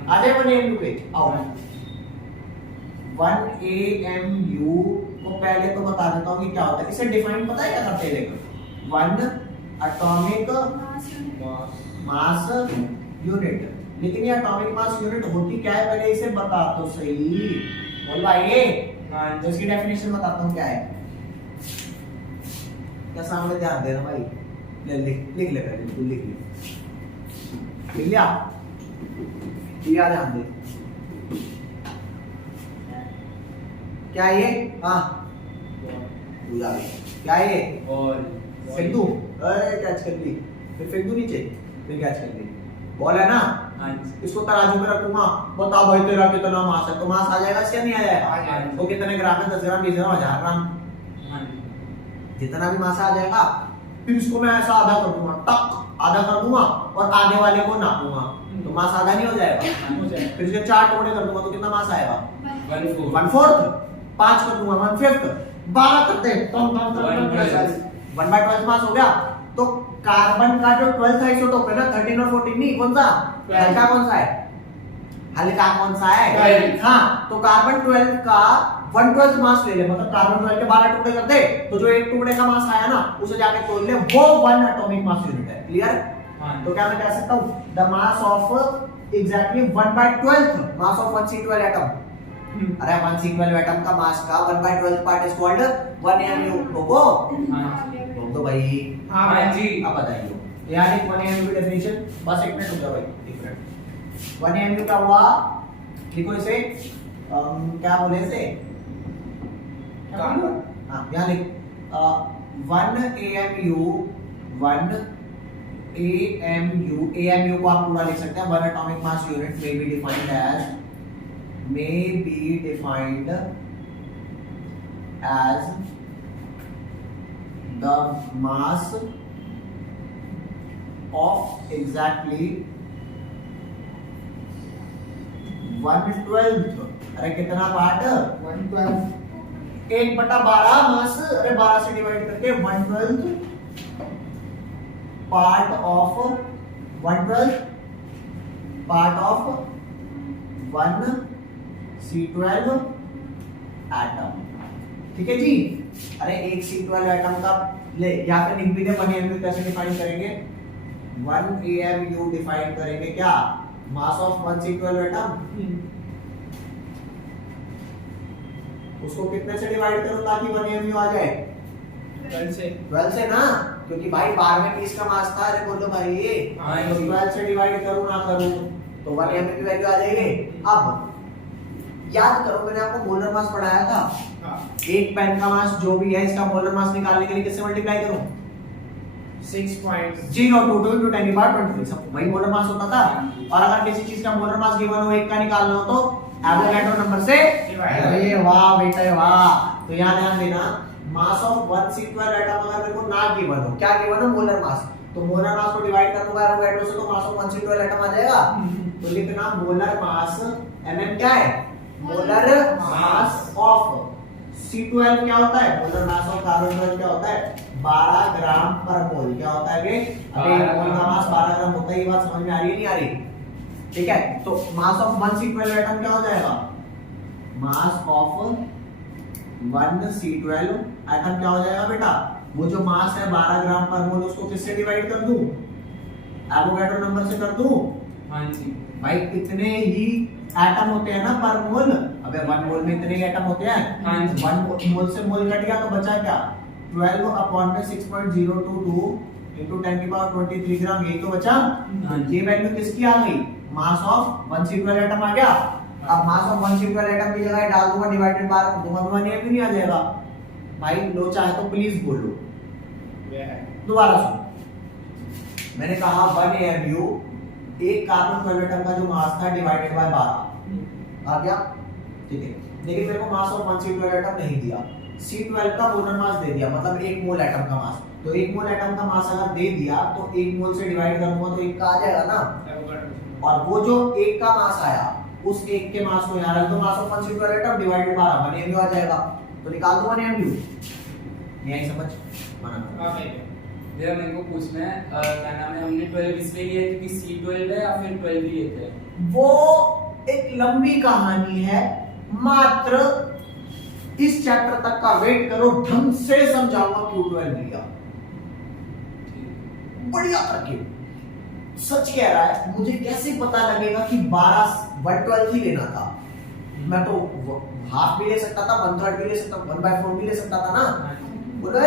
आ जाए 1 AMU पे, आओ। 1 AMU को पहले तो बता देता हूँ कि क्या होता है। इसे डिफाइन पता है क्या करते हैं? देखो 1 एटॉमिक मास यूनिट, लेकिन ये एटॉमिक मास यूनिट होती क्या है पहले इसे बता तो सही। बोल भाई तो इसकी डेफिनेशन बताता हूँ क्या है। क्या सामने ध्यान देना भाई, ले लिख ले पहले, तू लिख लिया, ये ध्यान दे। क्या ये? हाँ क्या ये? और फेंक दूं? कैच कर ली, फिर फेंक दूं नीचे, फिर कैच कर ली। बॉल है ना, इसको तराजू में रखूंगा, बता भाई तेरा कितना मास है, तो मास आ जाएगा या नहीं आ जाएगा? वो कितने ग्राम है? 10 ग्राम, 20 ग्राम, 1000 ग्राम, जितना भी मास आ जाएगा। फिर इसको मैं ऐसा आधा कर दूंगा, टक आधा कर दूंगा और आगे वाले को नापूंगा, तो मास आधा नहीं हो जाएगा? फिर इसके 4 टुकड़े कर दूंगा तो कितना मास आएगा? 1/4। 5 कर दूंगा 1/5, 12 करते हैं 1/12 मास हो गया। तो कार्बन का जो 12th आइसोटोप है ना 13 और 14 नहीं, कौन सा हल्का कौन सा है? हल्का कौन सा है? हाँ, तो कार्बन 12 का 1/12 मास ले ले, मतलब कार्बन 12 के 12 टुकड़े कर दे, तो जो एक टुकड़े का मास आया ना उसे जाके तोड़ ले, वो 1 एटॉमिक मास यूनिट है। क्लियर? तो क्या मैं कह सकता हूँ the mass of exactly 1/12 mass of 1C12 atom. अरे 1C12 एटम का मास का 1/12 पार्ट इज कॉल्ड 1 AMU। लोगो तो भाई हाँ जी। अब बताइए यार एक 1 AMU की डेफिनेशन, बस एक मिनट रुक जाओ भाई, एक मिनट। 1 AMU का हुआ, लिखो इसे क्या बोले इसे? हाँ यहाँ लिख 1 AMU को आप पूरा लिख सकते हैं। 1 atomic mass unit may be defined as the mass of exactly 1/12। अरे कितना पार्ट? 1/12 1/12 मास, अरे 12 से डिवाइड करके 1/12 part of 1/12 part of 1C12 atom. ठीक है जी। अरे एक C12 एटम का ले यहाँ पे लिख भी दे 1 AMU कैसे डिफाइन करेंगे? 1 AMU डिफाइन करेंगे क्या? मास ऑफ 1C12 एटम, उसको कितने से डिवाइड करूं ताकि 1 AMU आ जाए? 12 से ना, क्योंकि भाई 12 में 20 का मास था। अरे बोलो भाई तो 12 से डिवाइड करूं ना करूं तो 1 AMU की वैल्यू आ जाएगी। अब याद करो मैंने आपको मोलर मास पढ़ाया था। एक पेन का मास जो भी है इसका मोलर मास निकालने के लिए किससे मल्टीप्लाई करूं? 6.022 into 10⁻²⁵ सब वही मोलर मास होता था। और अगर किसी चीज का मोलर मास गिवन हो 1 का निकालना हो तो एवोगाड्रो नंबर से अरे वाह बेटा वाह। तो यहाँ ध्यान देना, मास ऑफ 1C12 एटम अगर मेरे को ना गिवन हो, क्या गिवन हो? मोलर मास, तो मोलर मास को डिवाइड कर दूंगा एवोगाड्रो से तो मास ऑफ 1C12 एटम आ जाएगा। तो लिखना मोलर मास, mm क्या है? मोलर मास ऑफ C12 क्या होता है? मोलर मास ऑफ कार्बन 12 क्या होता है? 12 ग्राम पर मोल। क्या होता है बे? अबे मोल का मास 12 ग्राम होता है, ये बात समझ में आ रही है नहीं आ रही? ठीक है, तो मास ऑफ 1 C12 एटम क्या हो जाएगा? मास ऑफ 1 C12 एटम क्या हो जाएगा बेटा? वो जो मास है 12 ग्राम पर मोल, उसको किससे डिवाइड कर दूं? एवोगाड्रो नंबर से कर दूं? हाँ जी भाई इतने ही एटम होते हैं ना पर मोल। अबे 1 मोल में इतने ही एटम होते हैं। हाँ जी। 1 मोल से मोल कट गया तो बचा क्या? 12 अपॉन में 6.022 into 10 की पावर 23 ग्राम, यही तो बचा। हाँ जी। ये वैल्यू किसकी आ गई? मास ऑफ 1 C12 एटम आ गया। अब मास ऑफ 1 C12 एटम की जगह डाल दूंगा डिवाइडेड बाय दूंगा, ये भी नहीं आ जाएगा। भाई लो चाहे तो प्लीज बोलो। दोबारा सुन, मैंने कहा 1 AMU एक कार्बन 12 एटम का जो मास था डिवाइडेड बाय 12 आ गया, ठीक है। लेकिन मेरे को मास ऑफ 1 C12 एटम नहीं दिया, C12 का मोलर मास दे दिया, मतलब 1 मोल एटम का मास। तो 1 मोल एटम का मास अगर दे दिया तो 1 मोल से डिवाइड करूंगा तो 1 का आ जाएगा ना। और वो जो 1 का मास आया उस 1 के मास को यहां रख दो, mass of 1 C12 atom divided 12 1 AMU आ जाएगा। तो निकाल दो 1 AMU। नहीं आई समझ? माना भैया मेरे को पूछना है क्या नाम है, हमने 12 इसलिए लिया क्योंकि C12 है या फिर 12 ही लेते हैं? वो एक लंबी कहानी है, मात्र इस चैप्टर तक का वेट करो, ढंग से समझाऊंगा क्यों 12 लिया। बढ़िया तरकीब, सच कह रहा है। मुझे कैसे पता लगेगा कि 1/12 ही लेना था? मैं तो हाफ भी ले सकता था, 1/3 भी ले सकता, 1/4 भी ले सकता था ना। बोलो तो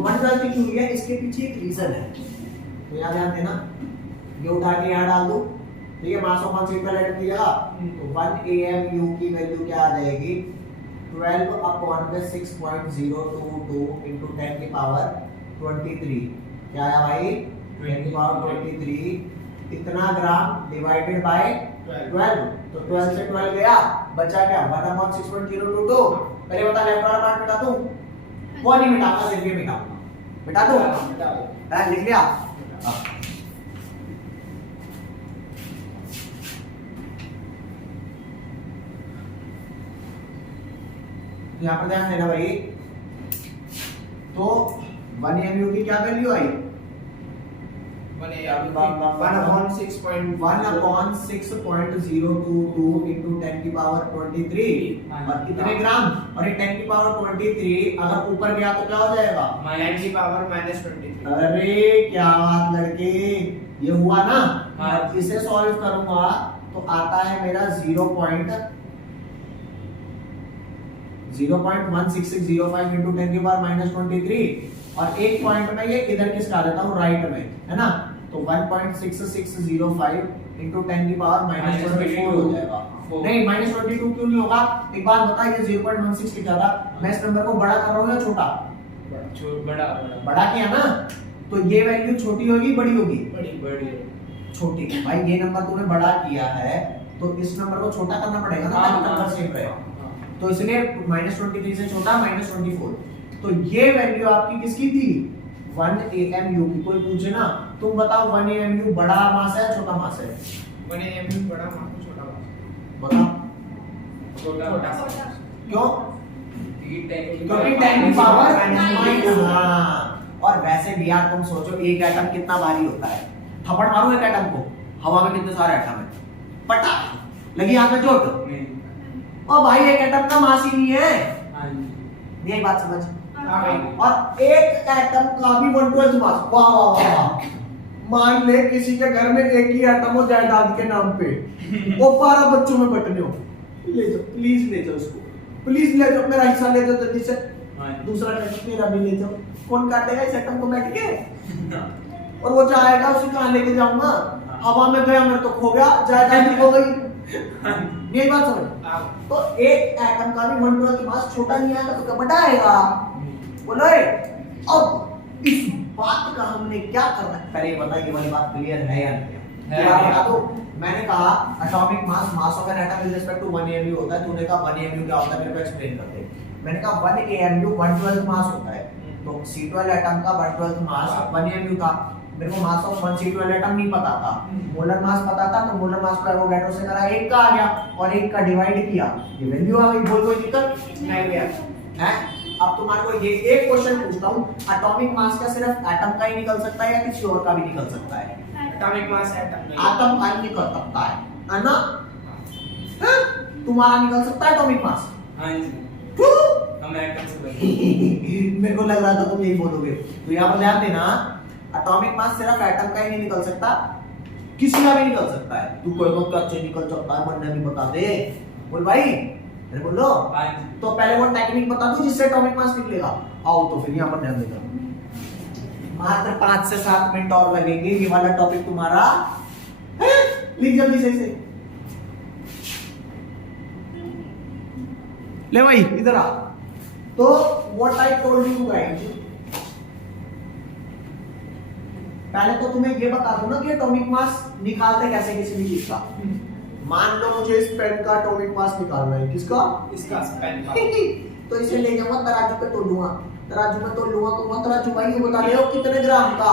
1/12 क्यों लिया? इसके पीछे एक रीजन है, तो यहाँ ध्यान देना। ये उठा के यहाँ डाल दो, ठीक है। मास ऑफ 1 C12 एटम की जगह तो 1 AMU की वैल्यू क्या आ जाएगी? 12 अपॉन में 6.022 into 10 की पावर 23। क्या आया भाई? 10 की पावर 23 इतना ग्राम डिवाइडेड बाय 12। तो 12 से 12 गया, बचा क्या? 1 अपॉन 6.022। पहले बता लेफ्ट वाला पार्ट मिटा दूं? वो नहीं मिटाऊंगा, सिर्फ ये मिटाऊंगा। मिटा दो? हाँ, लिख लिया। हाँ। यहाँ पर ध्यान देना भाई। तो 1 AMU की क्या वैल्यू आई? 1 upon 6.022 into 10 की पावर 23 और कितने ग्राम? और ये 10 की पावर 23 अगर ऊपर गया तो क्या हो जाएगा? 10 की पावर -23। अरे क्या बात लड़के, ये हुआ ना। हाँ। और इसे सॉल्व करूंगा तो आता है मेरा 0.16605 into 10 की पावर -23 और एक पॉइंट में ये इधर किसका आ जाता हूँ? राइट में, है ना। तो 1.6605 into 10 की पावर -24 हो जाएगा। नहीं -22 क्यों नहीं होगा? एक बात बता, ये 0.16 लिखा था, मैं इस नंबर को बड़ा कर रहा हूँ या छोटा? बड़ा बड़ा किया ना, तो ये वैल्यू छोटी होगी बड़ी होगी? बड़ी छोटी। भाई ये नंबर तूने बड़ा किया है तो इस नंबर को छोटा करना पड़ेगा ना, ताकि नंबर सेम रहे। तो इसलिए -23 से छोटा -24। तो ये वैल्यू आपकी किसकी थी? 1 AMU की। कोई पूछे ना, तुम बताओ 1 AMU बड़ा मास है छोटा मास है? 1 AMU बड़ा मास, छोटा मास। बताओ छोटा क्यों? क्योंकि 10 की की पावर -9। हाँ। और वैसे भी यार तुम सोचो एक एटम कितना भारी होता है। थप्पड़ मारो एक एटम को, हवा में कितने सारे एटम है, पटाख लगी हाथ में चोट। और भाई एक एटम का मास ही नहीं है। यही बात समझ। और एक एटम का भी 1/12 मास। वाह वाह वाह। मान ले किसी के घर में एक ही एटम हो जायदाद के नाम पे, वो 12 बच्चों में बंटने हो, ले जाओ प्लीज, ले जाओ उसको प्लीज, ले जाओ मेरा हिस्सा ले जाओ जल्दी से। दूसरा एटम मेरा भी ले जाओ। कौन काटेगा इस एटम को बैठ के? और वो जाएगा, उसे कहाँ लेके जाऊंगा? हवा में गया, मेरे तो खो गया, जायदाद खो गई। ये बात समझ। तो एक एटम का भी 1/12 मास छोटा नहीं आएगा तो क्या बड़ा आएगा? बोलो। अब इस बात का हमने क्या करना है? पहले बता, ये वाली बात क्लियर है या नहीं? बता दो। मैंने कहा atomic mass, mass of an atom with respect to 1 AMU होता है। तूने कहा 1 AMU क्या होता है, मेरे को एक्सप्लेन कर दे। मैंने कहा 1 AMU 1/12 मास होता है। तो C12 एटम का 1/12 मास 1 AMU था। मेरे को मास ऑफ 1C12 एटम नहीं पता था, मोलर मास पता था, तो मोलर मास को एवोगैड्रो से करा 1 का आ गया और 1 का डिवाइड किया, ये वैल्यू आ गई। बोल कोई दिक्कत नहीं भैया। है? अब तुम्हारे को ये एक क्वेश्चन पूछता हूँ, एटॉमिक मास क्या सिर्फ एटम का ही निकल सकता है या किसी और का भी निकल सकता है? एटॉमिक मास एटम एटम का ही निकल सकता है ना? हाँ? तुम्हारा निकल सकता है एटॉमिक मास? हाँ जी, हम एटम से बने। मेरे को लग रहा था तुम यही बोलोगे। तो यहाँ पर ध्यान देना, एटॉमिक मास सिर्फ एटम का ही नहीं निकल सकता, किसी का भी निकल सकता है। तू कोई को क्या निकल सकता है, वरना भी बता दे। बोल भाई, अरे बोलो। हाँ जी। तो पहले वो टेक्निक बता दो जिससे एटॉमिक मास निकलेगा। आओ तो फिर यहाँ पर ध्यान देना। मात्र 5 से 7 मिनट और लगेंगे, ये वाला टॉपिक तुम्हारा लिख जल्दी से ले भाई इधर आ। तो what I told you guys, पहले तो तुम्हें ये बता दूं ना कि एटॉमिक मास निकालते कैसे किसी भी चीज का। मान लो मुझे इस पेन का एटॉमिक मास निकालना है, किसका? इसका पेन का। तो इसे ले जाऊंगा तराजू पे तोलूंगा, तराजू में तोलूंगा तो वो तराजू भाई ये बता दे कितने ग्राम का।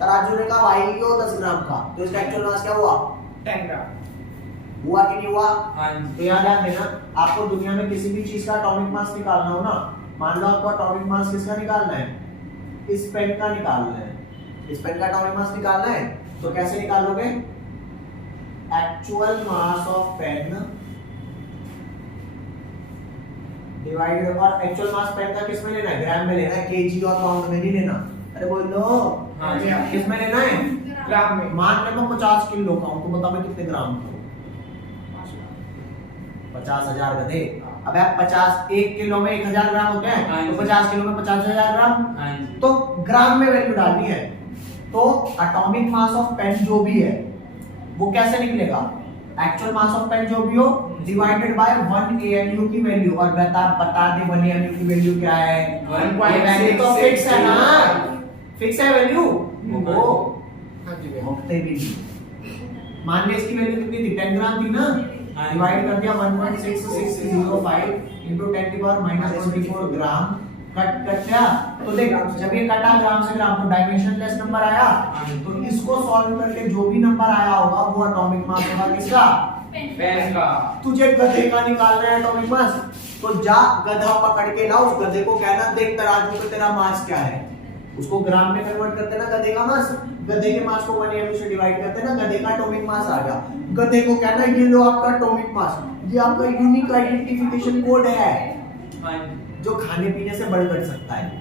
तराजू ने कहा भाई ये 10 ग्राम का, तो इसका एक्चुअल मास क्या हुआ? 10 ग्राम हुआ कि नहीं हुआ? हाँ जी। तो याद देना, आपको दुनिया में किसी भी चीज का एटॉमिक मास निकालना हो ना, मान लो आपको एटॉमिक मास किसका निकालना है? इस पेन का निकालना है। इस पेन का एटॉमिक मास निकालना है, तो कैसे निकालोगे? Actual mass of pen divided, और एक्चुअल मास पेन का किस में लेना है? ग्राम में लेना है, केजी और पाउंड में नहीं लेना। अरे बोल दो, हाँ जी। किस में लेना है? ग्राम में। मान ले मैं 50 किलो का हूं, तो बता मैं कितने ग्राम का हूं? 50,000 गधे। अब आप 50 1 किलो में 1,000 ग्राम होते हैं, हाँ तो जी। 50 किलो में 50,000 ग्राम। हाँ जी। तो ग्राम में वैल्यू डालनी है। तो एटॉमिक मास ऑफ पेन जो भी है वो कैसे निकलेगा? एक्चुअल मास ऑफ पेन जो भी हो डिवाइडेड बाय 1 AMU की वैल्यू, और बता दे 1 AMU की वैल्यू क्या है? 1.6 तो फिक्स है ना, फिक्स है वैल्यू। वो हाँ जी भैया। मुफ्ते भी मान ले इसकी वैल्यू कितनी थी? 10 ग्राम थी ना, डिवाइड कर दिया 1.6605 into 10 की पावर -24 ग्राम, कट गया। तो देख जब ये कटा ग्राम से ग्राम तो डायमेंशनलेस नंबर आया, तो इसको सॉल्व करके जो भी नंबर आया होगा वो एटॉमिक मास होगा किसका? पेन का। तुझे गधे का निकालना है एटॉमिक मास, तो जा गधा पकड़ के ला, उस गधे को कहना देख तराजू पे तेरा मास क्या है, उसको ग्राम में कन्वर्ट करते ना गधे का मास, गधे के मास को 1 AMU से डिवाइड करते ना, गधे का एटॉमिक मास आ गया। गधे को कहना ये लो आपका एटॉमिक मास, ये आपका यूनिक आइडेंटिफिकेशन कोड है हाँ जी। जो खाने पीने से बढ़ घट सकता है।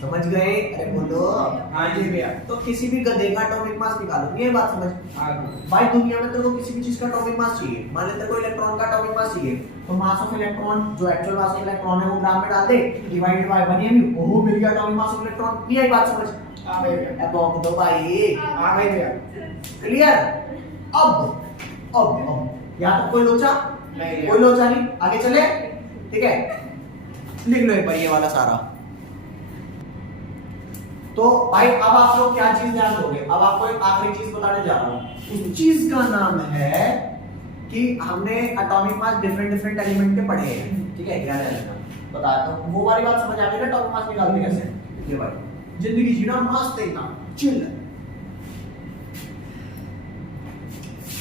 समझ गए? अरे बोलो। हाँ जी भैया। तो किसी भी गधे का एटॉमिक मास निकालो, ये बात समझ। भाई दुनिया में तेरे को किसी भी चीज का एटॉमिक मास चाहिए, मान ले तेरे को इलेक्ट्रॉन का एटॉमिक मास चाहिए, तो मास ऑफ इलेक्ट्रॉन जो एक्चुअल मास ऑफ इलेक्ट्रॉन है वो ग्राम में डाल दे, डिवाइडेड बाय 1 AMU। ओहो मिल गया एटॉमिक मास ऑफ इलेक्ट्रॉन। ये बात समझ आ गई भैया। अब बोल दो भाई। आ गई भैया। क्लियर? अब यहाँ तो कोई लोचा नहीं कोई लोचा नहीं, आगे चले। ठीक है, लिख लो एक बार ये वाला सारा। तो भाई अब आप लोग क्या चीज ध्यान दोगे? अब आपको एक आखिरी चीज बताने जा रहा हूं, उस चीज का नाम है कि हमने एटॉमिक मास डिफरेंट एलिमेंट के पढ़े हैं। ठीक है, ध्यान रखना, बताता हूं। वो वाली बात समझ आ गई ना, एटॉमिक मास निकालते कैसे? ये भाई जिंदगी जीना मस्त एकदम चिल।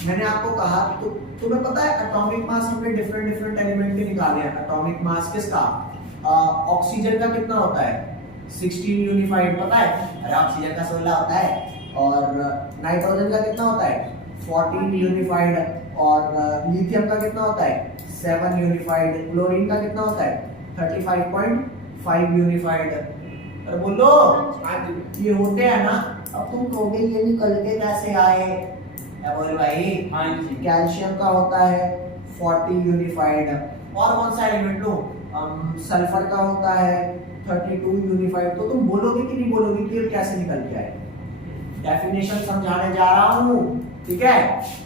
मैंने आपको कहा तो तुम्हें पता है एटॉमिक मास हमने डिफरेंट एलिमेंट के निकाले हैं। एटॉमिक मास किसका? ऑक्सीजन का कितना होता है? 16 यूनिफाइड, पता है? अरे ऑक्सीजन का 16 होता है। और नाइट्रोजन का कितना होता है? 14 यूनिफाइड। और लिथियम का कितना होता है? 7 यूनिफाइड। क्लोरीन का कितना होता है? 35.5 यूनिफाइड। अरे बोलो। हाँ जी। ये होते हैं ना। अब तुम कहोगे ये निकल के कैसे आए? क्या बोल भाई? हाँ जी। कैल्शियम का होता है 40 यूनिफाइड। और कौन सा एलिमेंट लो? सल्फर का होता है 32 यूनिफाइड। तो तुम बोलोगे कि नहीं बोलोगे कि ये कैसे निकल के आए? डेफिनेशन समझाने जा रहा हूं, ठीक है?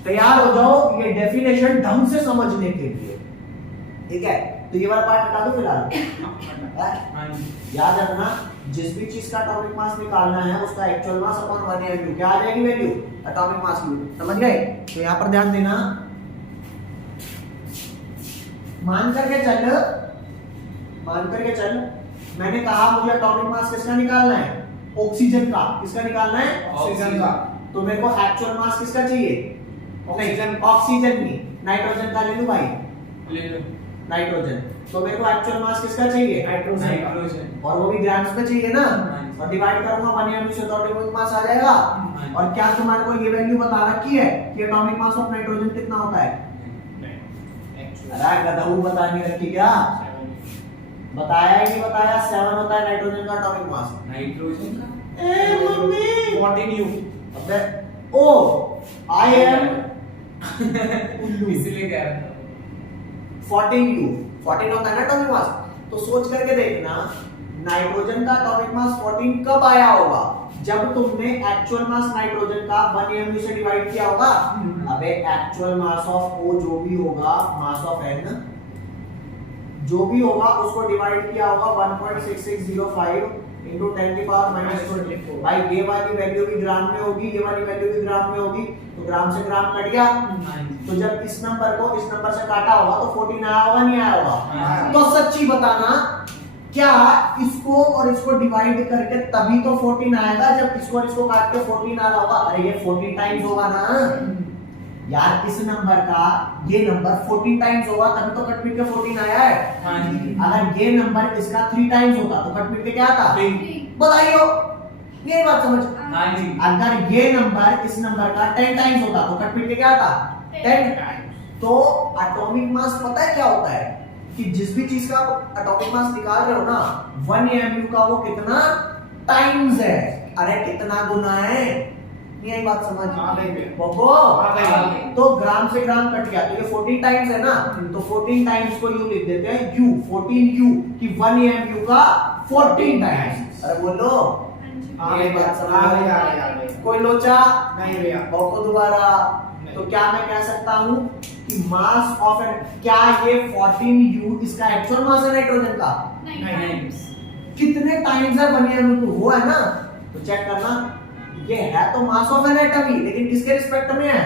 तैयार हो जाओ ये डेफिनेशन ढंग से समझने के लिए, ठीक है? तो ये वाला पार्ट हटा दो फिलहाल। हाँ जी। याद रखना, जिस भी चीज का एटॉमिक मास निकालना है उसका एक्चुअल मास अपॉन 1 AMU क्या आ जाएगी वैल्यू? एटॉमिक मास की। समझ गए? तो यहां पर ध्यान देना, मान करके चल, मैंने कहा मुझे एटॉमिक मास किसका निकालना है? ऑक्सीजन का, किसका निकालना है? ऑक्सीजन का। तो मेरे को एक्चुअल मास किसका चाहिए? ऑक्सीजन। ऑक्सीजन की। नाइट्रोजन का ले लूं भाई, ले लो नाइट्रोजन। तो मेरे को एक्चुअल मास किसका चाहिए? नाइट्रोजन का। नाइट्रोजन। और वो भी ग्राम्स में चाहिए ना, हाँ। और डिवाइड करूंगा 1 mol से तो एटॉमिक मास आ जाएगा। हाँ। और क्या तुम्हारे को ये वैल्यू बता रखी है कि एटॉमिक मास ऑफ नाइट्रोजन कितना होता है? अरे गधऊ बता नहीं रखी क्या? बताया ही नहीं बताया। 7 होता है नाइट्रोजन का एटॉमिक मास। नाइट्रोजन का ए मम्मी 14 U। अबे ओ आई एम इसलिए कह रहा था 14U 14 होता है ना एटॉमिक मास। तो सोच करके देखना नाइट्रोजन का एटॉमिक मास 14 कब आया होगा? जब तुमने एक्चुअल मास नाइट्रोजन का 1 mu से डिवाइड किया होगा। अबे एक्चुअल मास ऑफ O जो भी होगा, मास ऑफ N जो भी होगा उसको डिवाइड किया होगा 1.6605 into 10 की पावर -24। भाई ये वाली वैल्यू भी ग्राम में होगी, ये वाली वैल्यू भी ग्राम में होगी, तो ग्राम से ग्राम कट गया। तो जब इस नंबर को इस नंबर से काटा होगा तो 14 आया होगा, नहीं आया होगा? हाँ। तो सच्ची बताना क्या इसको और इसको डिवाइड करके तभी तो 14 आएगा जब इसको और इसको काट के 14 आ रहा होगा। अरे ये 14 टाइम्स होगा ना यार, इस नंबर का ये नंबर 14 टाइम्स होगा तभी तो कट पीट के 14 आया है। हाँ जी। अगर ये नंबर इसका 3 टाइम्स होता तो कट पीट के क्या आता? बताइयो, ये बात समझ। हाँ जी। अगर ये नंबर इस नंबर का 10 टाइम्स होता तो कट पीट के क्या आता? 10। तो एटॉमिक मास पता है क्या होता है कि जिस भी चीज का एटॉमिक मास निकाल रहे हो ना 1 mu का वो कितना टाइम्स है। अरे कितना गुना है, नहीं आई बात समझ? हाँ भाई बब्बो हाँ भाई। तो ग्राम से ग्राम कट गया, तो ये 14 टाइम्स है ना, तो 14 टाइम्स को यू लिख देते हैं U 14U कि 1 mu का 14 टाइम्स। अरे बोलो हाँ ये भाई बात समझ हाँ में भाई, आई? हाँ भाई, हाँ भाई। कोई लोचा नहीं भैया। बब्बो दोबारा। नहीं। तो क्या मैं कह सकता हूं कि मास ऑफ क्या ये 14U इसका एक्चुअल मास है नाइट्रोजन का? नहीं। कितने टाइम्स है 1 mu? वो है ना, तो चेक करना ये है तो मास ऑफ एन एटम ही, लेकिन किसके रिस्पेक्ट में है?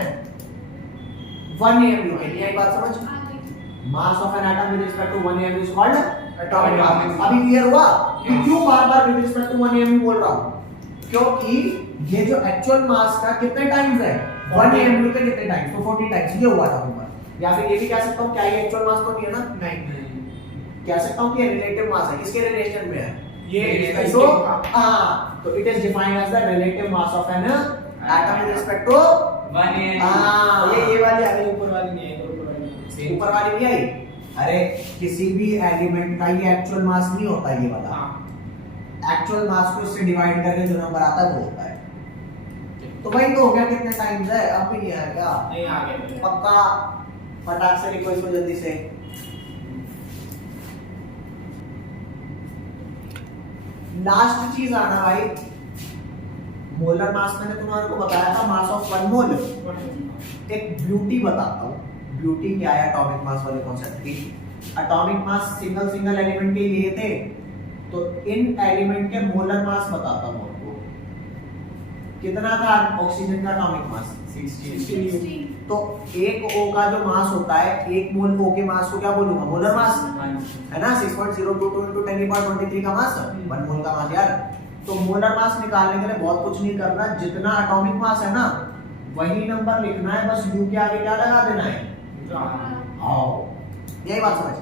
1 mu है। ये बात समझ? Mass of an atom with respect to 1 mu is called atomic mass. अभी क्लियर हुआ कि क्यों बार-बार विद रिस्पेक्ट टू 1 mu बोल रहा हूं? क्योंकि ये जो एक्चुअल मास का कितने टाइम्स है 1 mu के कितने टाइम्स? तो 14 टाइम्स ये हुआ था ऊपर। या फिर ये भी कह सकता हूं क्या ये एक्चुअल मास तो नहीं है ना? नहीं। कह सकता हूं कि ये रिलेटिव मास है। किसके रिलेशन में है? ये So, तो it is defined as the relative mass of an atom with respect to 1 mu। ये वाली आ गई, ऊपर वाली नहीं है, ऊपर वाली नहीं है। ऊपर वाली नहीं आई। अरे किसी भी एलिमेंट का ये एक्चुअल मास नहीं होता ये वाला। हाँ। एक्चुअल मास को इससे डिवाइड करके जो नंबर आता है वो होता है। तो भाई तो हो गया कितने टाइम्स है? अब भी नहीं आएगा नहीं आ गए। पक्का? फटाक से लिखो इसको जल्दी से। लास्ट चीज आना भाई, मोलर मास मैंने तुम्हारे को बताया था मास ऑफ 1 मोल। एक ब्यूटी बताता हूँ, ब्यूटी क्या है एटॉमिक मास वाले कॉन्सेप्ट की। एटॉमिक मास सिंगल एलिमेंट के लिए थे, तो इन एलिमेंट के मोलर मास बताता हूँ आपको। कितना था ऑक्सीजन का एटॉमिक मास? 16। तो एक O का जो मास होता है, एक मोल O के मास को क्या बोलूंगा? मोलर मास है ना। 6.022 into 10 की पावर 23 का मास, 1 मोल का मास यार। तो मोलर मास निकालने के लिए बहुत कुछ नहीं करना, जितना एटॉमिक मास है ना वही नंबर लिखना है, बस U के आगे क्या लगा देना है? आओ, यही बात समझ।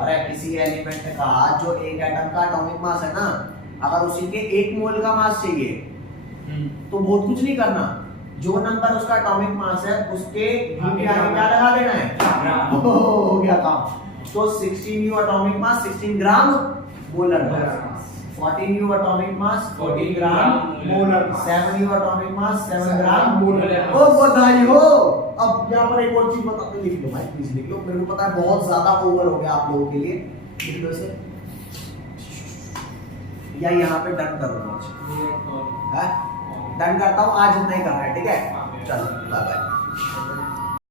अरे किसी एलिमेंट का जो एक एटम का एटॉमिक मास है ना, अगर उसी के 1 मोल का मास चाहिए तो बहुत कुछ नहीं करना, जो नंबर उसका एटॉमिक मास है उसके U के आगे क्या लगा देना है? हो गया काम। तो 16U atomic mass 16 gram molar mass, 14U atomic mass 14 gram molar mass, 7U atomic mass 7 gram molar mass. ओ बधाई हो। अब यहाँ पर एक और चीज बताते, लिख लो भाई प्लीज लिख लो, मेरे को पता है बहुत ज्यादा ओवर हो गया आप लोगों के लिए। लिख लो इसे या यहाँ पे डन कर दो। डन करता हूँ, आज इतना ही करना है, ठीक है? चलो बाय बाय।